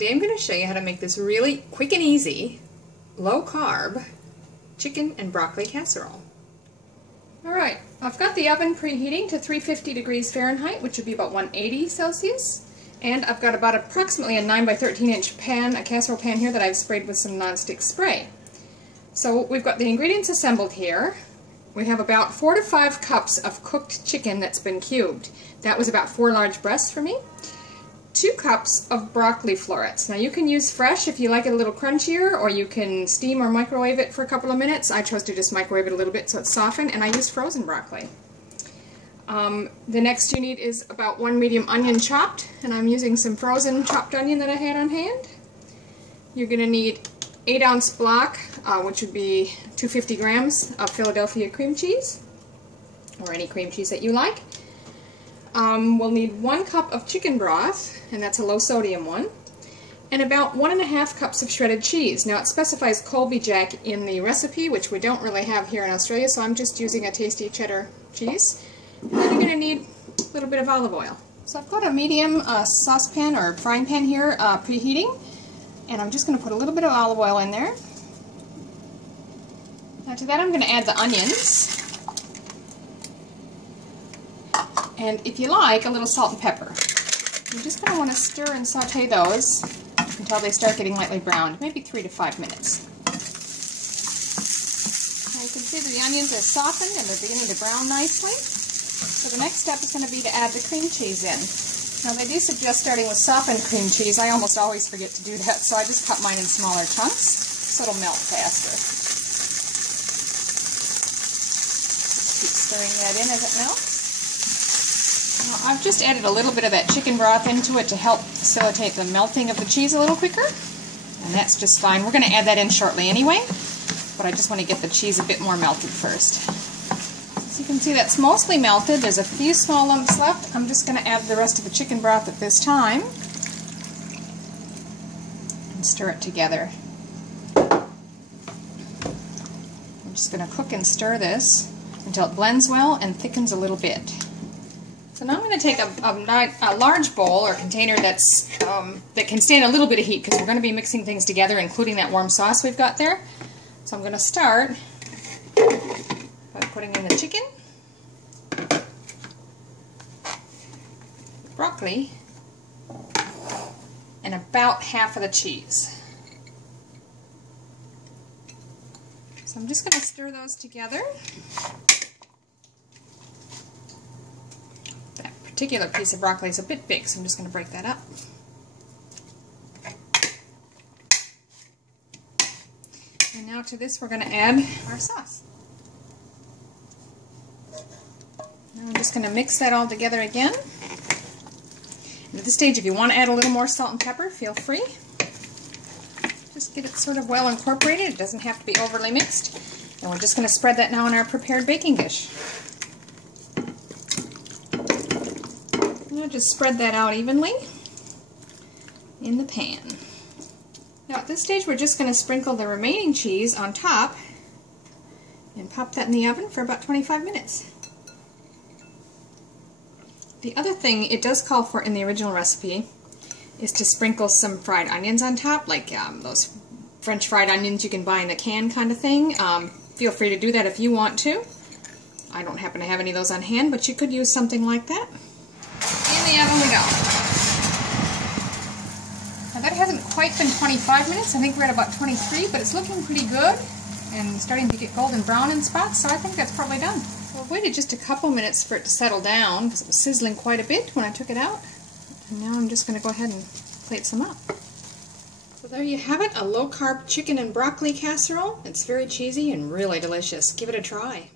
Today I'm going to show you how to make this really quick and easy, low-carb chicken and broccoli casserole. Alright, I've got the oven preheating to 350 degrees Fahrenheit, which would be about 180 Celsius. And I've got about approximately a 9 by 13 inch pan, a casserole pan here that I've sprayed with some nonstick spray. So we've got the ingredients assembled here. We have about 4 to 5 cups of cooked chicken that's been cubed. That was about 4 large breasts for me. 2 cups of broccoli florets. Now you can use fresh if you like it a little crunchier, or you can steam or microwave it for a couple of minutes. I chose to just microwave it a little bit so it's softened, and I used frozen broccoli. The next you need is about 1 medium onion chopped, and I'm using some frozen chopped onion that I had on hand. You're going to need 8-ounce block, which would be 250 grams of Philadelphia cream cheese, or any cream cheese that you like. We'll need 1 cup of chicken broth, and that's a low sodium one, and about 1.5 cups of shredded cheese. Now it specifies Colby Jack in the recipe, which we don't really have here in Australia, so I'm just using a tasty cheddar cheese. And then you're going to need a little bit of olive oil. So I've got a medium saucepan or frying pan here preheating, and I'm just going to put a little bit of olive oil in there. Now to that I'm going to add the onions. And if you like, a little salt and pepper. You're just going to want to stir and saute those until they start getting lightly browned, maybe 3 to 5 minutes. Now you can see that the onions are softened and they're beginning to brown nicely. So the next step is going to be to add the cream cheese in. Now they do suggest starting with softened cream cheese. I almost always forget to do that, so I just cut mine in smaller chunks so it'll melt faster. Keep stirring that in as it melts. Now, I've just added a little bit of that chicken broth into it to help facilitate the melting of the cheese a little quicker, and that's just fine. We're going to add that in shortly anyway, but I just want to get the cheese a bit more melted first. As you can see, that's mostly melted. There's a few small lumps left. I'm just going to add the rest of the chicken broth at this time and stir it together. I'm just going to cook and stir this until it blends well and thickens a little bit. So now I'm going to take a large bowl or container that's that can stand a little bit of heat, because we're going to be mixing things together, including that warm sauce we've got there. So I'm going to start by putting in the chicken, broccoli, and about half of the cheese. So I'm just going to stir those together. Particular piece of broccoli is a bit big, so I'm just going to break that up. And now to this we're going to add our sauce. Now I'm just going to mix that all together again. And at this stage, if you want to add a little more salt and pepper, feel free. Just get it sort of well incorporated. It doesn't have to be overly mixed. And we're just going to spread that now in our prepared baking dish. Just spread that out evenly in the pan. Now at this stage we're just going to sprinkle the remaining cheese on top and pop that in the oven for about 25 minutes. The other thing it does call for in the original recipe is to sprinkle some fried onions on top, like those French fried onions you can buy in the can kind of thing. Feel free to do that if you want to. I don't happen to have any of those on hand, but you could use something like that. In the oven we go. Now that hasn't quite been 25 minutes. I think we're at about 23, but it's looking pretty good and starting to get golden brown in spots, so I think that's probably done. Well, I waited just a couple minutes for it to settle down because it was sizzling quite a bit when I took it out. And now I'm just going to go ahead and plate some up. So there you have it, a low-carb chicken and broccoli casserole. It's very cheesy and really delicious. Give it a try.